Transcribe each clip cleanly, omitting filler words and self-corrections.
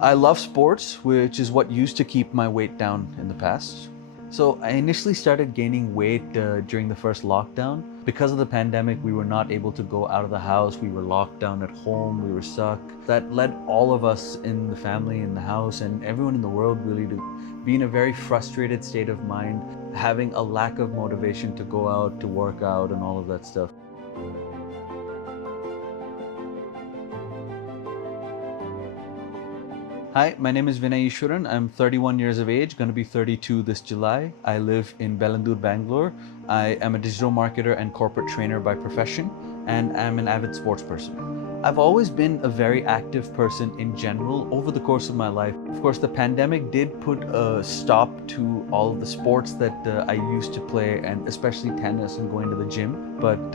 I love sports, which is what used to keep my weight down in the past. So I initially started gaining weight during the first lockdown. Because of the pandemic, we were not able to go out of the house. We were locked down at home. We were stuck. That led all of us in the family, in the house, and everyone in the world really to be in a very frustrated state of mind, having a lack of motivation to go out, to work out, and all of that stuff. Hi, my name is Vinay. I'm 31 years of age, going to be 32 this July. I live in Bellandur, Bangalore. I am a digital marketer and corporate trainer by profession, and I'm an avid sports person. I've always been a very active person in general over the course of my life. Of course, the pandemic did put a stop to all of the sports that I used to play, and especially tennis and going to the gym. But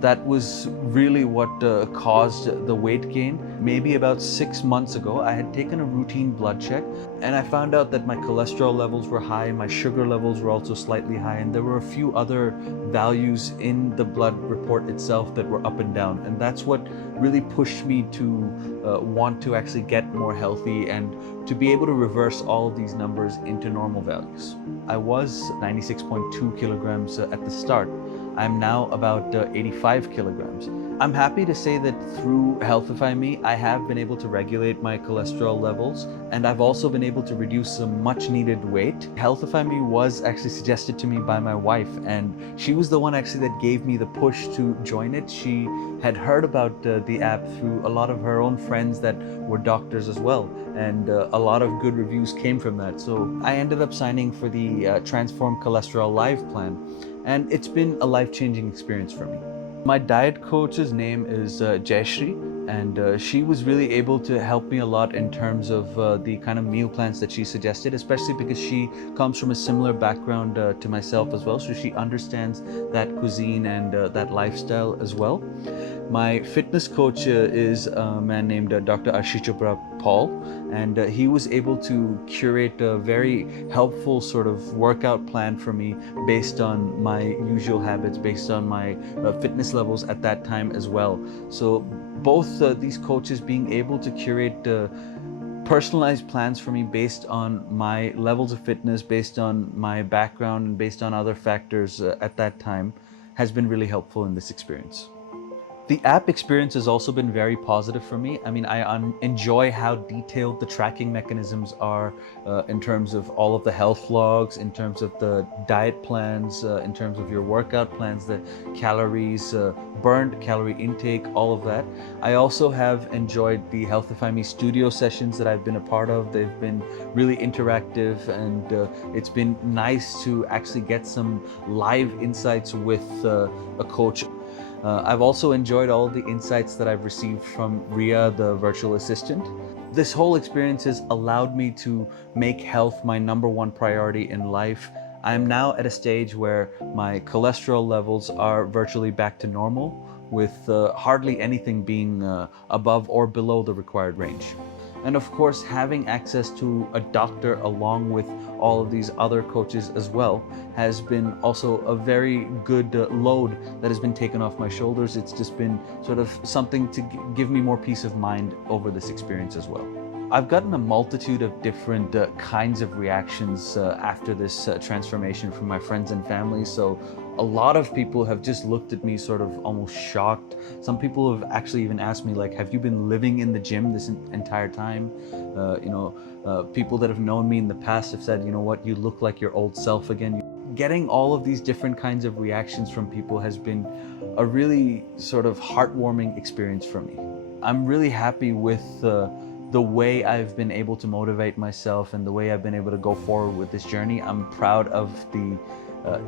that was really what caused the weight gain. Maybe about 6 months ago, I had taken a routine blood check, and I found out that my cholesterol levels were high, my sugar levels were also slightly high, and there were a few other values in the blood report itself that were up and down. And that's what really pushed me to want to actually get more healthy and to be able to reverse all of these numbers into normal values. I was 96.2 kilograms at the start. I'm now about 85 kilograms. I'm happy to say that through HealthifyMe, I have been able to regulate my cholesterol levels, and I've also been able to reduce some much needed weight. HealthifyMe was actually suggested to me by my wife, and she was the one actually that gave me the push to join it. She had heard about the app through a lot of her own friends that were doctors as well, and a lot of good reviews came from that. So I ended up signing for the Transform Cholesterol Live plan, and it's been a life-changing experience for me. My diet coach's name is Jayashri, and she was really able to help me a lot in terms of the kind of meal plans that she suggested, especially because she comes from a similar background to myself as well, so she understands that cuisine and that lifestyle as well. My fitness coach is a man named Dr. Ashishopra Paul, and he was able to curate a very helpful sort of workout plan for me based on my usual habits, based on my fitness levels at that time as well. So both these coaches being able to curate personalized plans for me based on my levels of fitness, based on my background, and based on other factors at that time has been really helpful in this experience. The app experience has also been very positive for me. I mean, I enjoy how detailed the tracking mechanisms are in terms of all of the health logs, in terms of the diet plans, in terms of your workout plans, the calories burned, calorie intake, all of that. I also have enjoyed the HealthifyMe studio sessions that I've been a part of. They've been really interactive, and it's been nice to actually get some live insights with a coach. I've also enjoyed all the insights that I've received from Ria, the virtual assistant. This whole experience has allowed me to make health my #1 priority in life. I'm now at a stage where my cholesterol levels are virtually back to normal, with hardly anything being above or below the required range. And of course, having access to a doctor along with all of these other coaches as well has been also a very good load that has been taken off my shoulders. It's just been sort of something to give me more peace of mind over this experience as well. I've gotten a multitude of different kinds of reactions after this transformation from my friends and family. So a lot of people have just looked at me sort of almost shocked. Some people have actually even asked me, like, have you been living in the gym this entire time? People that have known me in the past have said, you know what, you look like your old self again. Getting all of these different kinds of reactions from people has been a really sort of heartwarming experience for me. I'm really happy with the way I've been able to motivate myself and the way I've been able to go forward with this journey. I'm proud of the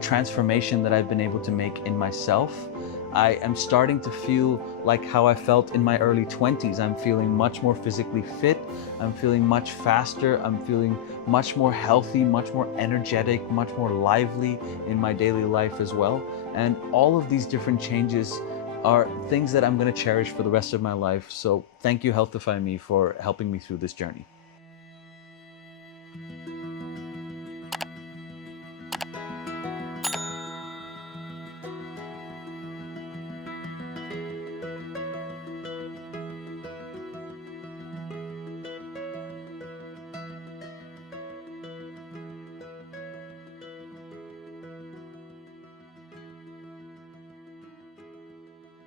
transformation that I've been able to make in myself. I am starting to feel like how I felt in my early 20s. I'm feeling much more physically fit. I'm feeling much faster. I'm feeling much more healthy, much more energetic, much more lively in my daily life as well. And all of these different changes are things that I'm going to cherish for the rest of my life. So thank you, HealthifyMe, for helping me through this journey.